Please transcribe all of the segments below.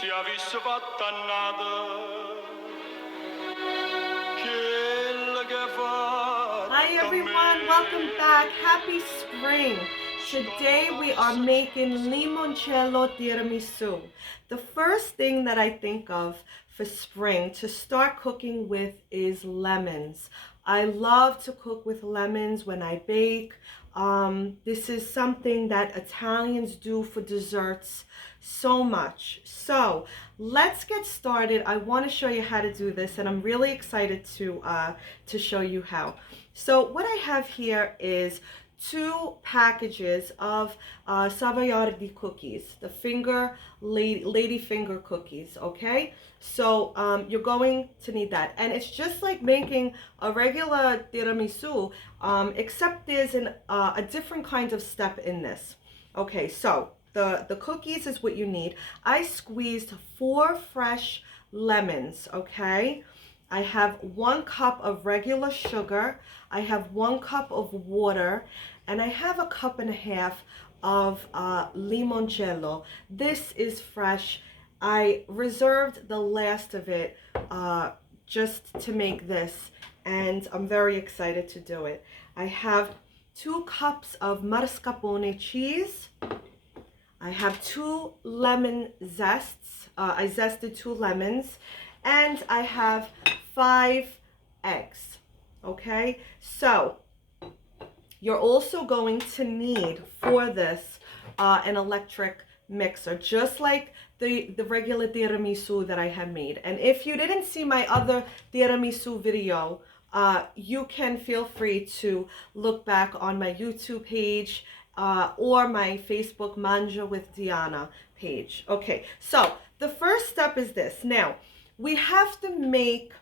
se avesse fatta nada Hi everyone, welcome back. Happy spring. Today we are making limoncello tiramisu. The first thing that I think of for spring to start cooking with is lemons. I love to cook with lemons when I bake. This is something that Italians do for desserts so much. So let's get started. I want to show you how to do this, and I'm really excited to show you how. So what I have here is 2 packages of Savoiardi cookies, the lady finger cookies, okay? So you're going to need that. And it's just like making a regular tiramisu, except there's a different kind of step in this. Okay, so the cookies is what you need. I squeezed 4 fresh lemons, okay? I have 1 cup of regular sugar. I have 1 cup of water, and I have a cup and a half of limoncello. This is fresh. I reserved the last of it just to make this, and I'm very excited to do it. I have 2 cups of mascarpone cheese. I have 2 lemon zests. I zested 2 lemons, and I have 5 eggs. Okay, so you're also going to need for this an electric mixer, just like the regular tiramisu that I had made. And if you didn't see my other tiramisu video, you can feel free to look back on my YouTube page or my Facebook Manja with Diana page. Okay, so the first step is this. Now, we have to make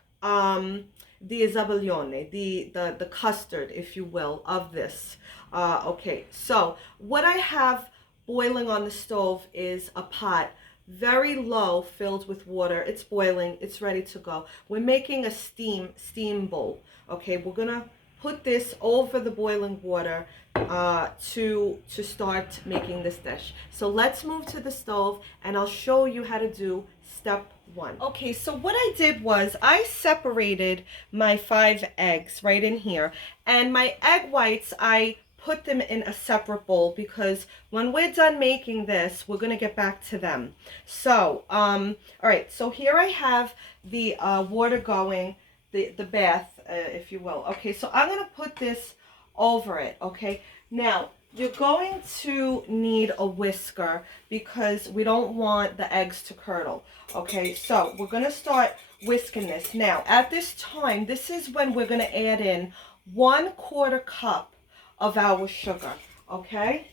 the zabaglione, the custard, if you will, of this. Okay, so what I have boiling on the stove is a pot, very low, filled with water. It's boiling, it's ready to go. We're making a steam bowl. Okay, we're gonna put this over the boiling water to start making this dish. So let's move to the stove, and I'll show you how to do step 1. Okay, so what I did was I separated my 5 eggs right in here, and my egg whites, I put them in a separate bowl because when we're done making this, we're gonna get back to them. So, all right, so here I have the water going, the bath, if you will. Okay, so I'm gonna put this over it, okay? Now, you're going to need a whisker because we don't want the eggs to curdle. Okay, so we're gonna start whisking this. Now, at this time, this is when we're gonna add in 1/4 cup of our sugar, okay?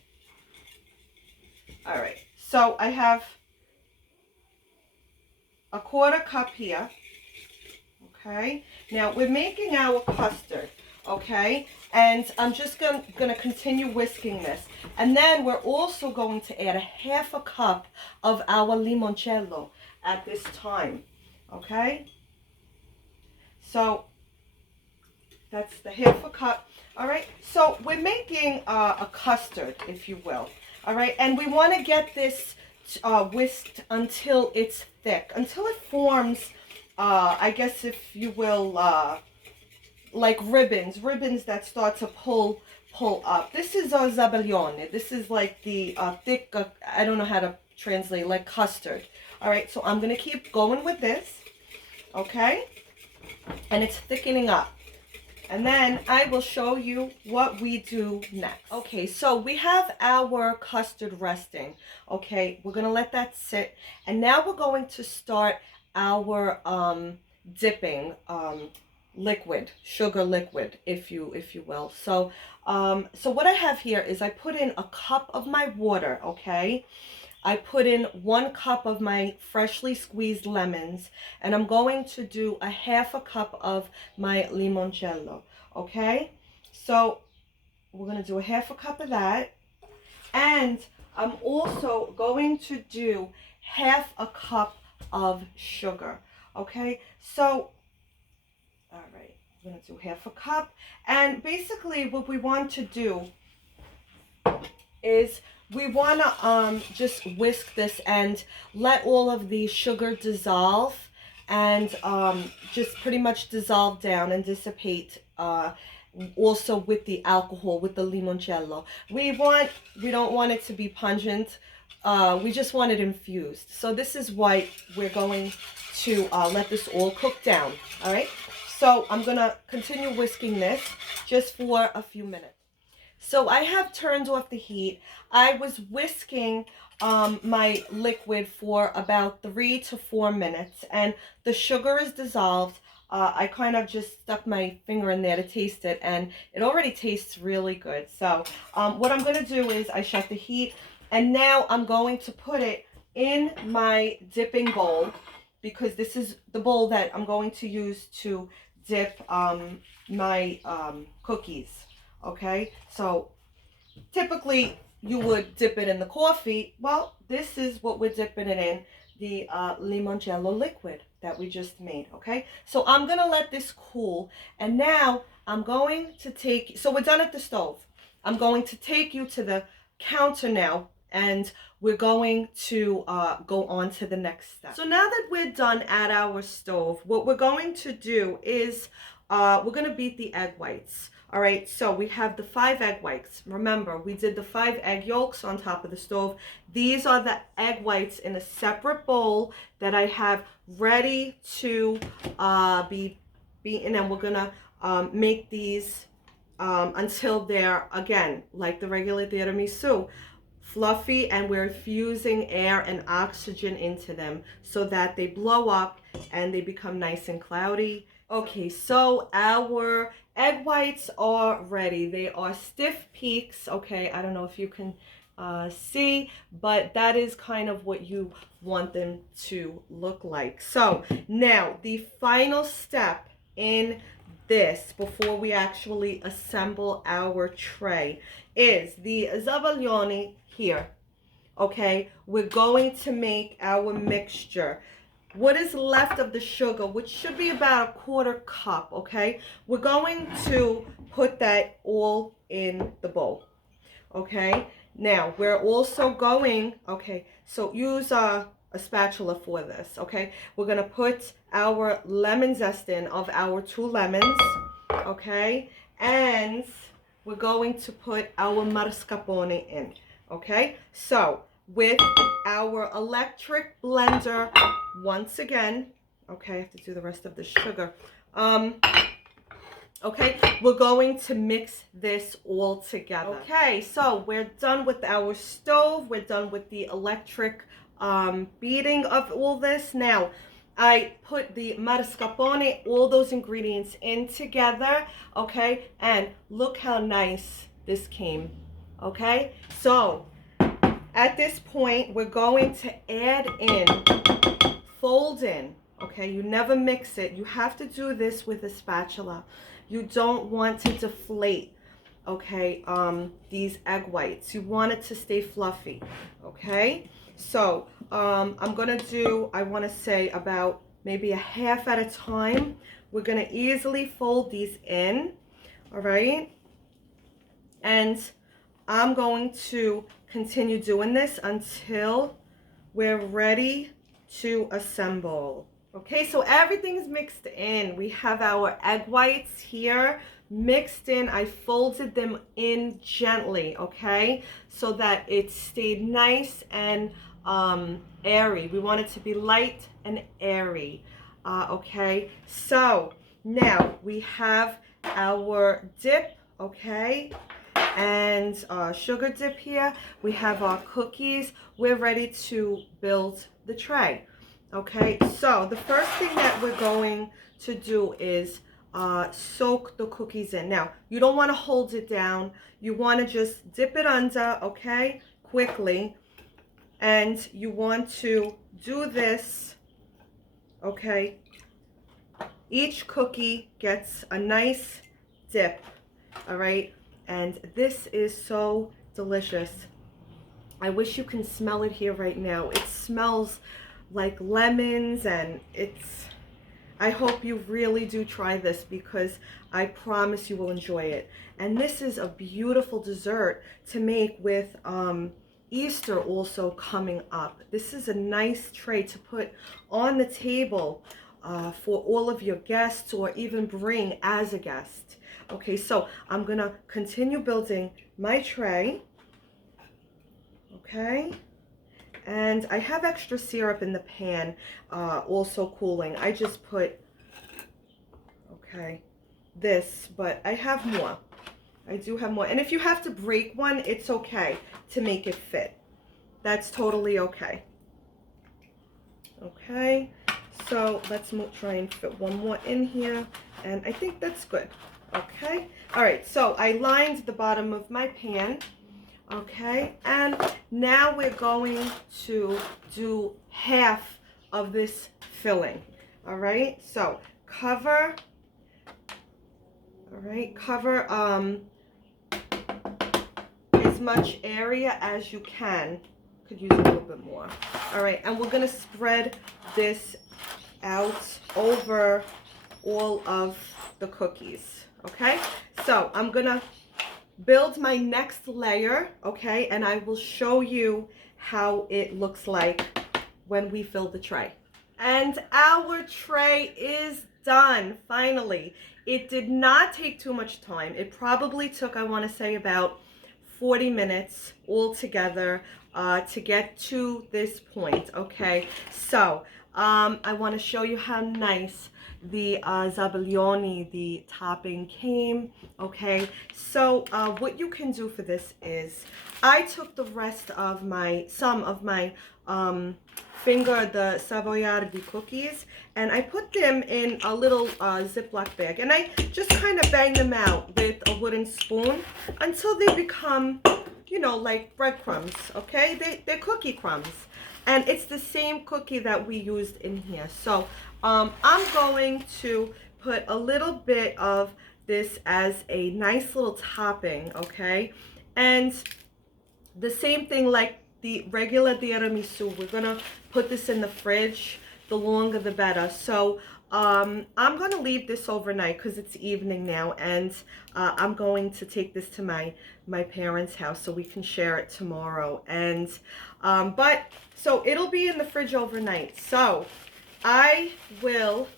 All right, so I have a 1/4 cup here, okay? Now, we're making our custard, okay? And I'm just gonna continue whisking this. And then we're also going to add 1/2 cup of our limoncello at this time, okay? So that's the 1/2 cup. All right, so we're making a custard, if you will. All right, and we want to get this whisked until it's thick, until it forms, I guess, if you will, like ribbons that start to pull up. This is a zabaglione. This is like the thick, I don't know how to translate, like custard. All right, so I'm going to keep going with this, okay? And it's thickening up. And then I will show you what we do next. Okay, so we have our custard resting. Okay, we're gonna let that sit. And now we're going to start our dipping liquid, sugar liquid, if you will. So so what I have here is I put in a cup of my water, okay? I put in 1 cup of my freshly squeezed lemons, and I'm going to do 1/2 cup of my limoncello, okay? So we're going to do 1/2 cup of that, and I'm also going to do 1/2 cup of sugar, okay? So, all right, I'm going to do 1/2 cup, and basically what we want to do is we want to just whisk this and let all of the sugar dissolve and just pretty much dissolve down and dissipate also with the alcohol, with the limoncello. We don't want it to be pungent. We just want it infused. So this is why we're going to let this all cook down. All right. So I'm going to continue whisking this just for a few minutes. So I have turned off the heat. I was whisking my liquid for about 3 to 4 minutes, and the sugar is dissolved. I kind of just stuck my finger in there to taste it, and it already tastes really good. So what I'm going to do is I shut the heat, and now I'm going to put it in my dipping bowl, because this is the bowl that I'm going to use to dip my cookies. Okay, so typically you would dip it in the coffee. Well, this is what we're dipping it in, the limoncello liquid that we just made. Okay, so I'm gonna let this cool, and now I'm going to take, so we're done at the stove. I'm going to take you to the counter now, and we're going to go on to the next step. So now that we're done at our stove, what we're going to do is we're going to beat the egg whites. All right, so we have the 5 egg whites. Remember, we did the 5 egg yolks on top of the stove. These are the egg whites in a separate bowl that I have ready to be beaten, and we're going to make these until they're, again, like the regular tiramisu, fluffy, and we're infusing air and oxygen into them so that they blow up and they become nice and cloudy. Okay, so our egg whites are ready. They are stiff peaks. Okay, I don't know if you can see, but that is kind of what you want them to look like. So now the final step in this, before we actually assemble our tray, is the zavaglioni here. Okay, we're going to make our mixture. What is left of the sugar, which should be about 1/4 cup, okay? We're going to put that all in the bowl, okay? Now, we're also going, okay, so use a spatula for this, okay? We're going to put our lemon zest in, of our 2 lemons, okay? And we're going to put our mascarpone in, okay? So with our electric blender, once again, okay, I have to do the rest of the sugar. Okay, we're going to mix this all together. Okay, so we're done with our stove. We're done with the electric beating of all this. Now, I put the mascarpone, all those ingredients in together, okay? And look how nice this came, okay? So, at this point, we're going to add in, fold in, okay? You never mix it. You have to do this with a spatula. You don't want to deflate, okay, these egg whites. You want it to stay fluffy, okay? So, I'm going to do, I want to say about maybe a half at a time. We're going to easily fold these in, all right? And I'm going to continue doing this until we're ready to assemble. Okay, so everything's mixed in. We have our egg whites here mixed in. I folded them in gently, okay, so that it stayed nice and airy. We want it to be light and airy, okay? So now we have our dip, okay, and sugar dip here. We have our cookies. We're ready to build the tray. Okay, so the first thing that we're going to do is soak the cookies in. Now, you don't want to hold it down. You want to just dip it under, okay, quickly. And you want to do this, okay. Each cookie gets a nice dip, all right. And this is so delicious. I wish you can smell it here right now. It smells like lemons, and I hope you really do try this, because I promise you will enjoy it. And this is a beautiful dessert to make with Easter also coming up. This is a nice tray to put on the table for all of your guests, or even bring as a guest. Okay, so I'm gonna continue building my tray. Okay, and I have extra syrup in the pan, also cooling. I just put, okay, this, but I have more. I do have more. And if you have to break one, it's okay to make it fit. That's totally okay. Okay, so let's try and fit one more in here. And I think that's good. Okay, all right, so I lined the bottom of my pan. Okay, and now we're going to do half of this filling. All right, so cover. All right, cover as much area as you can. Could use a little bit more. All right, and we're gonna spread this out over all of the cookies. Okay, so I'm gonna build my next layer, okay, and I will show you how it looks like when we fill the tray. And our tray is done, finally. It did not take too much time. It probably took, I want to say, about 40 minutes altogether to get to this point, okay? So I want to show you how nice the zabaglione, the topping came, okay? So what you can do for this is, I took the rest of some of my the Savoiardi cookies, and I put them in a little Ziploc bag, and I just kind of bang them out with a wooden spoon until they become, you know, like breadcrumbs, okay? They're cookie crumbs. And it's the same cookie that we used in here. So I'm going to put a little bit of this as a nice little topping, okay? And the same thing like the regular tiramisu, we're gonna put this in the fridge. The longer the better. So I'm gonna leave this overnight because it's evening now, and I'm going to take this to my parents' house so we can share it tomorrow. And but so it'll be in the fridge overnight. So I will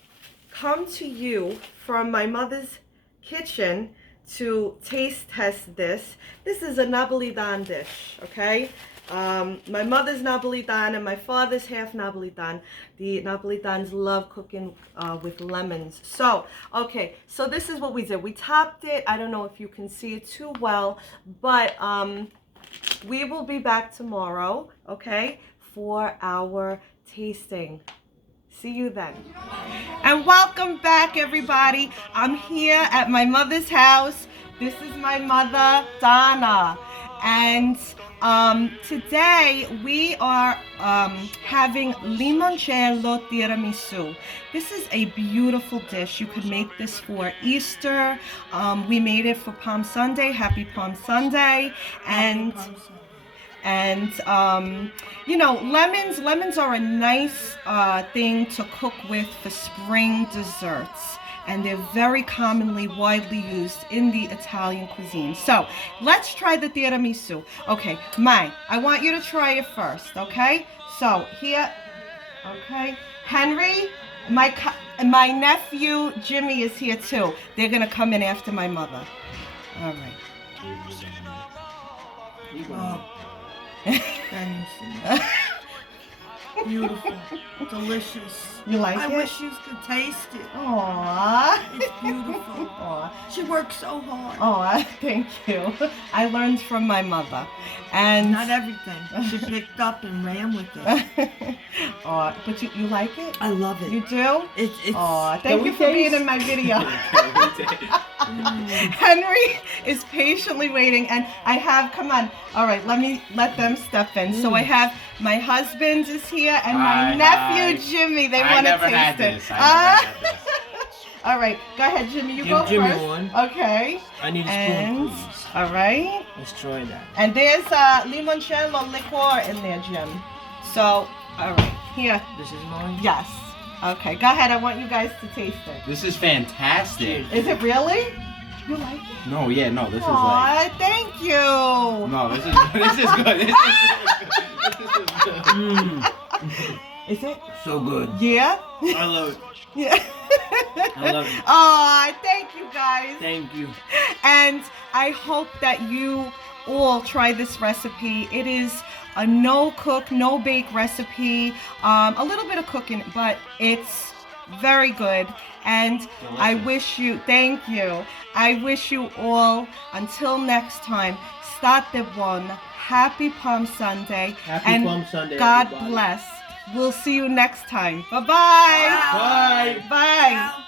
come to you from my mother's kitchen to taste test this. This is a Napolitan dish, okay? My mother's Napolitan and my father's half Napolitan. The Napolitans love cooking with lemons. So, okay, so this is what we did. We topped it. I don't know if you can see it too well, but we will be back tomorrow, okay, for our tasting. See you then. And welcome back, everybody. I'm here at my mother's house. This is my mother, Donna. And today we are having Limoncello Tiramisu. This is a beautiful dish. You could make this for Easter. We made it for Palm Sunday. Happy Palm Sunday. And you know, lemons are a nice thing to cook with for spring desserts, and they're very commonly widely used in the Italian cuisine. So let's try the tiramisu. Okay, I want you to try it first, okay? So here, okay, Henry, my nephew Jimmy is here too. They're gonna come in after my mother. All right. Oh. Beautiful, delicious. You like it? I wish you could taste it. Aww. It's beautiful. Aww. She works so hard. Aww, thank you. I learned from my mother. And not everything. She picked up and ran with it. Aww, but you like it? I love it. You do? It's Aww, thank you for being in my video. Henry is patiently waiting, and I have, come on. All right, let them step in. So I have my husband is here and my nephew Jimmy. They want to taste it. All right, go ahead, Jimmy. You go Jimmy first. one. Okay. I need a spoon, please. All right. Let's try that. And there's limoncello liqueur in there, Jim. So, all right, here. This is mine? Yes. Okay, go ahead. I want you guys to taste it. This is fantastic. Is it really? You like it? No, yeah, no, this is Aw, like... thank you. No, this is good. This is Is it? So good. Yeah? I love it. Yeah. I love it. Oh, thank you guys. Thank you. And I hope that you all try this recipe. It is a no cook, no bake recipe. A little bit of cooking, but it's very good. And I wish you, thank you. I wish you all, until next time, state buon. Happy Palm Sunday. Happy and Palm Sunday, God everybody. bless. We'll see you next time. Bye-bye. Bye. Bye.